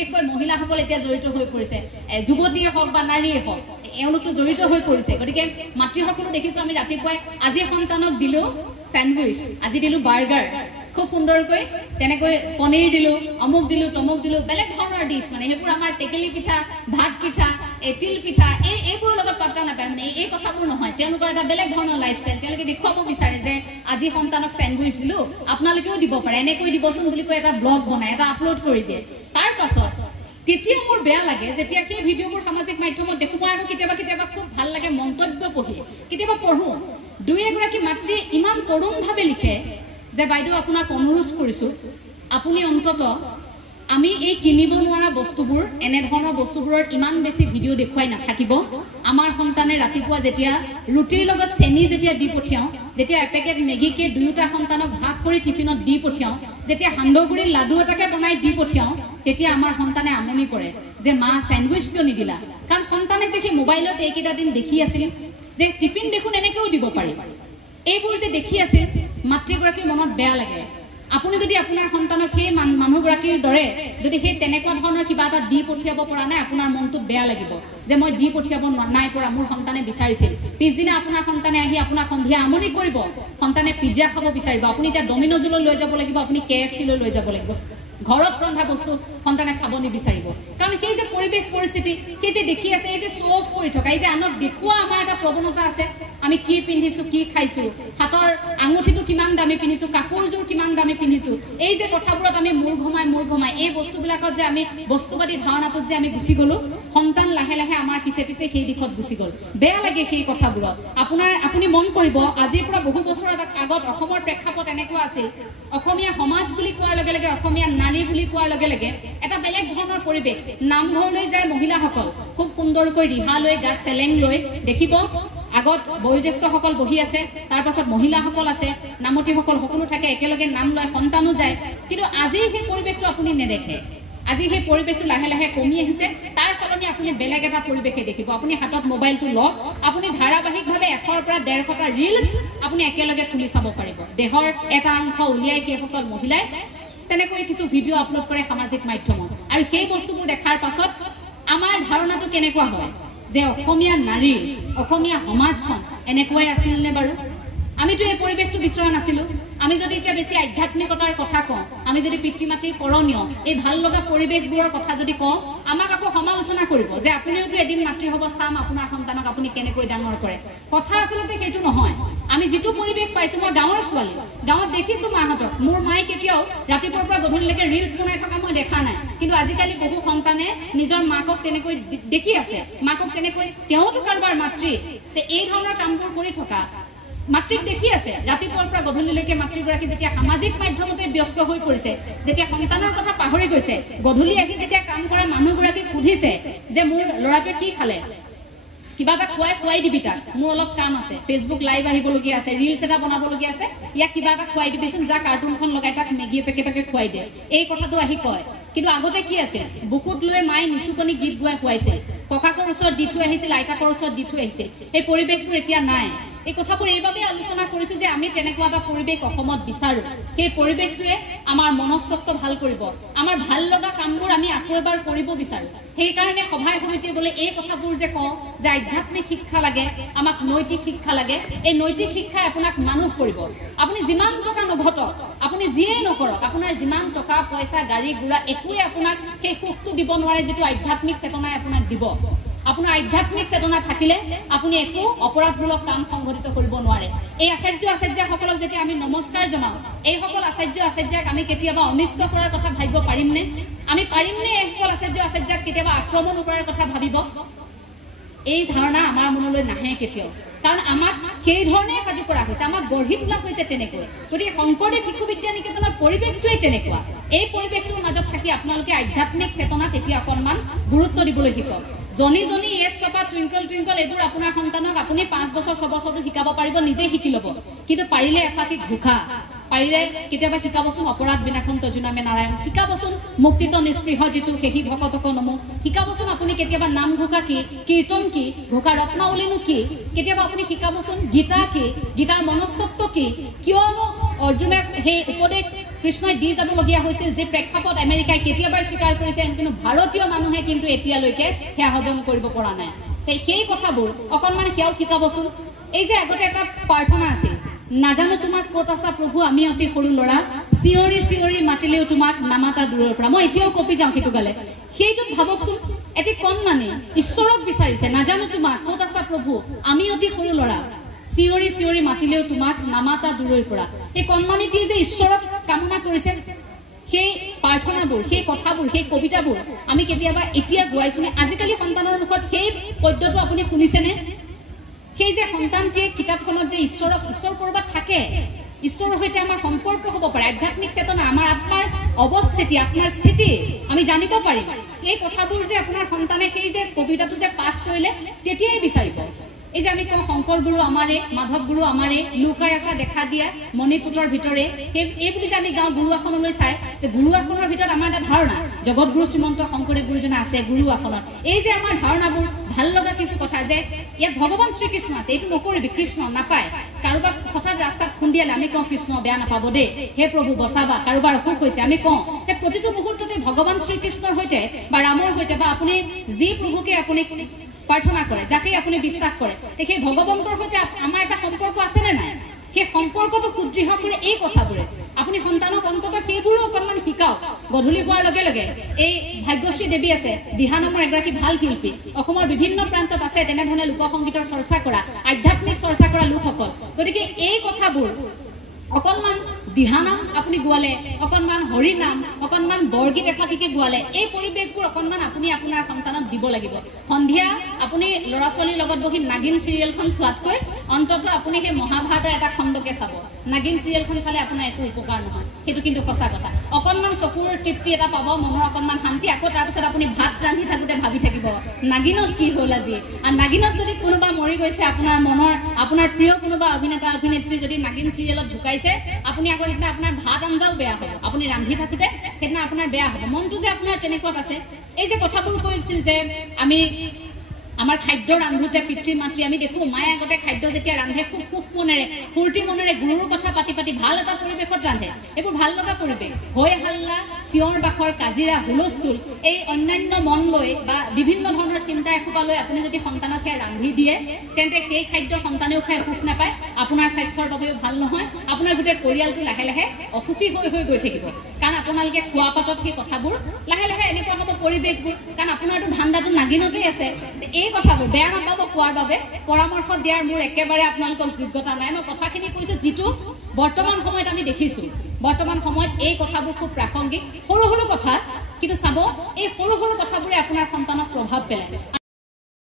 মহিলাসকল এতিয়া জড়িত হৈ পৰিছে যুৱতীয়ে হওক বা নাৰীয়ে হওক এওঁলোকটো জড়িত হৈ পৰিছে গতিকে মাতৃসকলো দেখিছো আমি ৰাতিপুৱাই আজি সন্তানক দিলো স্যান্ডউইচ আজি দিলো বাৰ্গাৰ খুব সুন্দৰকৈ তেনেকৈ পনীৰ দিলো অমুক দিলো তমুক দিলো বেলেগ ধৰণৰ ডিশ মানে হেবোৰ আমাৰ টেকেলি পিঠা ভাত পিঠা তিল পিঠা এইবোৰ লগত পাত্তা নাপায় মানে এই কথাবোৰ নহয় তেওঁলোকৰ এটা বেলেগ ধৰণৰ লাইফষ্টাইল তেওঁলোকে দেখুৱাব বিচাৰে যে আজি সন্তানক স্যান্ডউইচ দিলো আপোনালোকেও দিব পাৰে এনেকৈ দিবচোন বুলি কৈ এটা ব্লগ বনায় এটা আপলোড কৰি দিয়ে তাৰ পাছত তেতিয়া মোৰ বেয়া লাগে যেতিয়া কি ভিডিঅ'বোৰ সামাজিক মাধ্যমত দেখো মই আকৌ কেতিয়াবা খুব ভাল লাগে মন্তব্য পঢ়ি কেতিয়াবা পঢ়ো দুই এগৰাকী মাতৃ ইমান তৰুণভাৱে লিখে যে বাইদেউ আপোনাক অনুৰোধ কৰিছো আপুনি অন্তত আমি এই কিনিব নোৱাৰা বস্তুবোৰ এনে ধৰণৰ বস্তুবোৰৰ ইমান বেছি ভিডিঅ' দেখুৱাই নাথাকিব আমাৰ সন্তানে ৰাতিপুৱা যেতিয়া ৰুটিৰ লগত চেনি যেতিয়া দি পঠিয়াও যেতিয়া এপেকেট মেগীকে দুয়োটা সন্তানক ভাগ কৰি টিফিনত দি পঠিয়াও যেতিয়া সান্দহগুড়িৰ লাডু এটাকে বনাই দি পঠিয়াও তেতিয়া আমাৰ সন্তানে আমনি কৰে যে মা স্যান্ডউইচ কিয় নিদিলা কাৰণ সন্তানে যে সেই মোবাইলত এইকেইটা দিন দেখি আছিল যে টিফিন দেখোন এনেকৈও দিব পাৰি এইবোৰ যে দেখি আছিল মাতৃগৰাকীৰ মনত বেয়া লাগে আপুনি যদি আপোনাৰ সন্তানক সেই মানুহগৰাকীৰ দৰে যদি সেই তেনেকুৱা ধৰণৰ কিবা এটা দি পঠিয়াব পৰা নাই আপোনাৰ মনটো বেয়া লাগিব যে মই দি পঠিয়াব নাই পৰা মোৰ সন্তানে বিচাৰিছিল পিছদিনা আপোনাৰ সন্তানে আহি আপোনাক সন্ধিয়া আমনি কৰিব সন্তানে পিজ্জা খাব বিচাৰিব আপুনি এতিয়া ডমিনোজলৈ লৈ যাব লাগিব আপুনি KFC লৈ যাব লাগিব ঘৰত ৰন্ধা বস্তু সন্তানে খাব নিবিচাৰিব কাৰণ সেই যে পৰিৱেশ পৰিস্থিতি সেই যে দেখি আছে এই যে শ্ব অফ কৰি থকা এই যে আনক দেখুৱা আমাৰ এটা প্ৰৱণতা আছে আমি কি পিন্ধিছো কি খাইছো হাতৰ আঙুঠিটো কিমান দামী পিন্ধিছো কাপোৰযোৰ কিমান দামী পিন্ধিছো এই যে কথাবোৰত আমি মূৰ ঘমাই এই বস্তুবিলাকত যে আমি বস্তুবাদী ধাৰণাটোত যে আমি গুচি গলো সন্তান লাহে লাহে আমাৰ পিছে পিছে সেই দিশত গুচি গল বেয়া লাগে সেই কথাবোৰত আপুনি মন কৰিব আজিৰ পৰা বহু বছৰ আগত অসমৰ প্ৰেক্ষাপট এনেকুৱা আছিল অসমীয়া সমাজ বুলি কোৱাৰ লগে লগে অসমীয়া নাৰী বুলি কোৱাৰ লগে লগে এটা বেলেগ ধৰণৰ পৰিৱেশ নামঘৰলৈ যায় মহিলাসকল খুব সুন্দৰকৈ ৰিহা লৈ গাত চেলেং লৈ দেখিব আগত বয়োজ্যেষ্ঠসকল বহি আছে তাৰ পাছত মহিলাসকল আছে নামতীসকল সকলো থাকে একেলগে নাম লয় সন্তানো যায় কিন্তু আজি সেই পৰিৱেশটো আপুনি নেদেখে আজি সেই পৰিৱেশটো লাহে লাহে কমি আহিছে তাৰ ফলনি আপুনি বেলেগ এটা পৰিৱেশে দেখিব আপুনি হাতত মোবাইলটো লওক আপুনি ধাৰাবাহিকভাৱে 100ৰ পৰা 150টা ৰিলছ আপুনি একেলগে খুলি চাব পাৰিব দেহৰ এটা অংশ উলিয়াই সেইসকল মহিলাই তেনেকৈ কিছু ভিডিঅ' আপলোড কৰে সামাজিক মাধ্যমত আৰু সেই বস্তুবোৰ দেখাৰ পাছত আমাৰ ধাৰণাটো কেনেকুৱা হয় যে অসমীয়া নাৰী অসমীয়া সমাজখন এনেকুৱাই আছিল নে বাৰু আমিতো এই পৰিৱেশটো বিচৰা নাছিলো আমি যদি এতিয়া বেছি আধ্যাত্মিকতাৰ কথা কওঁ আমি যদি পিতৃ মাতৃৰ কৰণীয় এই ভাল লগা পৰিৱেশবোৰৰ কথা যদি কওঁ আমাক আকৌ সমালোচনা কৰিব যে আপুনিওতো এদিন মাতৃ হ'ব চাম আপোনাৰ সন্তানক আপুনি কেনেকৈ ডাঙৰ কৰে কথা আচলতে সেইটো নহয় আমি যিটো পৰিৱেশ পাইছো মই গাঁৱৰ ছোৱালী গাঁৱত দেখিছো মাহঁতক মোৰ মায়ে কেতিয়াও ৰাতিপুৱাৰ পৰা গধূলিলৈকে ৰিলছ বনাই থকা মই দেখা নাই কিন্তু আজিকালি বহু সন্তানে নিজৰ মাকক তেনেকৈ দেখি আছে মাকক তেনেকৈ তেওঁতো কাৰোবাৰ মাতৃ এই ধৰণৰ কামবোৰ কৰি থকা মাতৃক দেখি আছে ৰাতিপুৱাৰ পৰা গধূলিলৈকে মাতৃগৰাকী যেতিয়া সামাজিক মাধ্যমতে ব্যস্ত হৈ পৰিছে যেতিয়া সন্তানৰ কথা পাহৰি গৈছে গধূলি আহি যেতিয়া কাম কৰা মানুহগৰাকীক সুধিছে যে মোৰ ল'ৰাটোৱে কি খালে কিবা এটা খুৱাই দিবি তাক মোৰ অলপ কাম আছে ফেচবুক লাইভ আহিবলগীয়া আছে ৰিলছ এটা বনাবলগীয়া আছে ইয়াক কিবা এটা খুৱাই দিবিচোন যা কাৰ্টুনখন লগাই তাক মেগী পেকেটকে খুৱাই দিয়ে এই কথাটো আহি কয় কিন্তু আগতে কি আছিল বুকুত লৈ মায়ে নিচুকনি গীত গুৱাই খুৱাইছিল ককাকৰ ওচৰত দি থৈ আহিছিল আইতাকৰ ওচৰত দি থৈ আহিছিল এই পৰিৱেশবোৰ এতিয়া নাই এই কথাবোৰ এইভাবে আলোচনা কৰিছো যে আমি তেনেকুৱা এটা পৰিৱেশ অসমত বিচাৰো সেই পৰিৱেশটোৱে আমাৰ মনস্তত্ব ভাল কৰিব আমাৰ ভাল লগা কামবোৰ আমি আকৌ এবাৰ কৰিব বিচাৰো সেই কাৰণে সভাই সমিতিয়ে গলে এই কথাবোৰ যে কওঁ যে আধ্যাত্মিক শিক্ষা লাগে আমাক নৈতিক শিক্ষা লাগে এই নৈতিক শিক্ষাই আপোনাক মানুহ কৰিব আপুনি যিমান টকা নঘটক আপুনি যিয়ে নকৰক আপোনাৰ যিমান টকা পইচা গাড়ী গুড়া একোৱে আপোনাক সেই সুখটো দিব নোৱাৰে যিটো আধ্যাত্মিক চেতনাই আপোনাক দিব আপোনাৰ আধ্যাত্মিক চেতনা থাকিলে আপুনি একো অপৰাধমূলক কাম সংঘটিত কৰিব নোৱাৰে এই আচাৰ্যসকলক যেতিয়া আমি নমস্কাৰ জনাওঁ এইসকল আচাৰ্যক আমি কেতিয়াবা অনিষ্ট কৰাৰ কথা ভাবিব পাৰিমনে আমি পাৰিমনে এইসকল আচাৰ্যক কেতিয়াবা আক্ৰমণ কৰাৰ কথা ভাবিব এই ধাৰণা আমাৰ মনলৈ নাহে কেতিয়াও কাৰণ আমাক সেই ধৰণে সাজু কৰা হৈছে আমাক গঢ়ি তোলা হৈছে তেনেকৈ গতিকে শংকৰদেৱ শিশু বিদ্যা নিকেতনৰ পৰিৱেশটোৱেই তেনেকুৱা এই পৰিৱেশটোৰ মাজত থাকি আপোনালোকে আধ্যাত্মিক চেতনা তেতিয়া অকণমান গুৰুত্ব দিবলৈ শিকক জনি এছ পাপা টুইংকল এইবোৰ আপোনাৰ সন্তানক আপুনি 5 বছৰ 6 বছৰটো শিকাব পাৰিব নিজে শিকি ল'ব কিন্তু পাৰিলে এফাকি ঘোষা পাৰিলে কেতিয়াবা শিকাবচোন অপৰাধ বিনাশন তজুনামে নাৰায়ণ শিকাবচোন মুক্তিত নিষ্পৃহ যিটো সেহি ভকতক নমো শিকাবচোন আপুনি কেতিয়াবা নাম ঘোষা কি কীৰ্তন কি ঘোষা ৰত্নাৱলীনো কি কেতিয়াবা আপুনি শিকাবচোন গীতা কি গীতাৰ মনস্তত্ব কি কিয়নো অৰ্জুনে সেই উপদেশ কৃষ্ণই দি যাবলগীয়া হৈছিল যে প্ৰেক্ষাপট আমেৰিকাই কেতিয়াবাই স্বীকাৰ কৰিছে কিন্তু ভাৰতীয় মানুহে কিন্তু এতিয়ালৈকে সেয়া হজম কৰিব পৰা নাই সেই কথাবোৰ অকণমান সেয়াও শিকাবচোন এই যে আগতে এটা প্ৰাৰ্থনা আছিল নাজানো তোমাক ক'ত আছা প্ৰভু আমি অতি সৰু ল'ৰা চিঞৰি চিঞৰি মাতিলেও তোমাক নামাতা দূৰৰ পৰা মই এতিয়াও কপি যাওঁ সেইটো গালে সেইটোত ভাবকচোন এটি কণমানি ঈশ্বৰক বিচাৰিছে নাজানো তোমাক ক'ত আছা প্ৰভু আমি অতি সৰু ল'ৰা চিঞৰি চিঞৰি মাতিলেও তোমাক নামাতা দূৰৰ পৰা এই কণমানিটি যে ঈশ্বৰক কামনা কৰিছে সেই প্ৰাৰ্থনাবোৰ সেই কথাবোৰ সেই কবিতাবোৰ আমি কেতিয়াবা এতিয়া গোৱাইছোনে আজিকালি সন্তানৰ মুখত সেই পদ্যটো আপুনি শুনিছেনে সেই যে সন্তানটিয়ে কিতাপখনত যে ঈশ্বৰ কৰবাত থাকে ঈশ্বৰৰ সৈতে আমাৰ সম্পৰ্ক হ'ব পাৰে আধ্যাত্মিক চেতনা আমাৰ আত্মাৰ অৱস্থিতি আত্মাৰ স্থিতি আমি জানিব পাৰিম এই কথাবোৰ যে আপোনাৰ সন্তানে সেই যে কবিতাটো যে পাঠ কৰিলে তেতিয়াই বিচাৰিব এই যে আমি কওঁ শংকৰ গুৰু আমাৰে মাধৱ গুৰু আমাৰে লুকাই আছা দেখা দিয়া মণিকূটৰ ভিতৰে এই বুলি যে আমি গাঁও গুৰু আসনলৈ চাই যে গুৰু আসনৰ ভিতৰত আমাৰ এটা ধাৰণা জগত গুৰু শ্ৰীমন্ত শংকৰদেৱ গুৰুজনা আছে গুৰু আসনত এই যে আমাৰ ধাৰণাবোৰ ভাল লগা কিছু কথা যে ইয়াত ভগৱান শ্ৰীকৃষ্ণ আছে এইটো নকৰিবি কৃষ্ণ নাপায় কাৰোবাক হঠাৎ ৰাস্তাত খুন্দিয়ালে আমি কওঁ কৃষ্ণ বেয়া নাপাব দেই হে প্ৰভু বচাবা কাৰোবাৰ অসুখ হৈছে আমি কওঁ সেই প্ৰতিটো মুহূৰ্ততে ভগৱান শ্ৰীকৃষ্ণৰ সৈতে বা ৰামৰ সৈতে বা আপুনি যি প্ৰভুকে আপুনি প্ৰাৰ্থনা কৰে যাকে আপুনি বিশ্বাস কৰে সেই ভগৱন্তৰ সৈতে আমাৰ এটা সম্পৰ্ক আছে নে নাই সেই সম্পৰ্কটো সুদৃঢ় কৰে এই কথাবোৰে আপুনি সন্তানক অন্তত সেইবোৰো অকণমান শিকাওক গধূলি হোৱাৰ লগে লগে এই ভাগ্যশ্ৰী দেৱী আছে দিহা নামৰ এগৰাকী ভাল শিল্পী অসমৰ বিভিন্ন প্ৰান্তত আছে তেনেধৰণে লোকসংগীতৰ চৰ্চা কৰা আধ্যাত্মিক চৰ্চা কৰা লোকসকল গতিকে এই কথাবোৰ অকণমান দিহানাম আপুনি গোৱালে অকণমান হৰি নাম অকণমান বৰগীত এফাকিকে গোৱালে এই পৰিৱেশবোৰ অকণমান আপুনি আপোনাৰ সন্তানক দিব লাগিব সন্ধিয়া আপুনি ল'ৰা ছোৱালীৰ লগত বহি নাগিন চিৰিয়েলখন চোৱাতকৈ অন্তত আপুনি সেই মহাভাৰতৰ এটা খণ্ডকে চাব নাগিন চিৰিয়েলখন চালে আপোনাৰ একো উপকাৰ নহয় সেইটো কিন্তু সঁচা কথা অকণমান চকুৰ তৃপ্তি এটা পাব মনৰ অকণমান শান্তি আকৌ তাৰপিছত আপুনি ভাত ৰান্ধি থাকোঁতে ভাবি থাকিব নাগিনত কি হ'ল আজি আৰু নাগিনত যদি কোনোবা মৰি গৈছে আপোনাৰ মনৰ আপোনাৰ প্ৰিয় কোনোবা অভিনেতা অভিনেত্ৰী যদি নাগিন চিৰিয়েলত ঢুকাইছে আপুনি আকৌ সেইদিনা আপোনাৰ ভাত আঞ্জাও বেয়া হ'ব আপুনি ৰান্ধি থাকোঁতে সেইদিনা আপোনাৰ বেয়া হ'ব মনটো যে আপোনাৰ তেনেকুৱাত আছে এই যে কথাবোৰ কৈছিল যে আমি আমাৰ খাদ্য ৰান্ধোতে পিতৃ মাতৃ আমি দেখো মায়ে আগতে খাদ্য যেতিয়া ৰান্ধে খুব সুখ মনেৰে ফূৰ্তি মনেৰে গুৰুৰ কথা পাতি পাতি ভাল এটা পৰিৱেশত ৰান্ধে এইবোৰ ভাল লগা পৰিৱেশ হৈ হাল্লা চিঞৰ বাখৰ কাজিৰা হুলস্থুল এই অন্যান্য মন লৈ বা বিভিন্ন ধৰণৰ চিন্তা এসোপা লৈ আপুনি যদি সন্তানক ৰান্ধি দিয়ে তেন্তে সেই খাদ্য সন্তানেও খাই সুখ নাপায় আপোনাৰ স্বাস্থ্যৰ বাবেও ভাল নহয় আপোনাৰ গোটেই পৰিয়ালটো লাহে লাহে অসুখী হৈ হৈ গৈ থাকিব কাৰণ আপোনালোকে খোৱা পাতত সেই কথাবোৰ লাহে লাহে এনেকুৱা হ'ব পৰিৱেশবোৰ কাৰণ আপোনাৰতো ধান্দাটো নাগিনতেই আছে এই কথাবোৰ বেয়া নাপাব কোৱাৰ বাবে পৰামৰ্শ দিয়াৰ মোৰ একেবাৰে আপোনালোকক যোগ্যতা নাই মই কথাখিনি কৈছোঁ যিটো বৰ্তমান সময়ত আমি দেখিছোঁ বৰ্তমান সময়ত এই কথাবোৰ খুব প্ৰাসংগিক সৰু সৰু কথা কিন্তু চাব এই সৰু সৰু কথাবোৰে আপোনাৰ সন্তানক প্ৰভাৱ পেলায়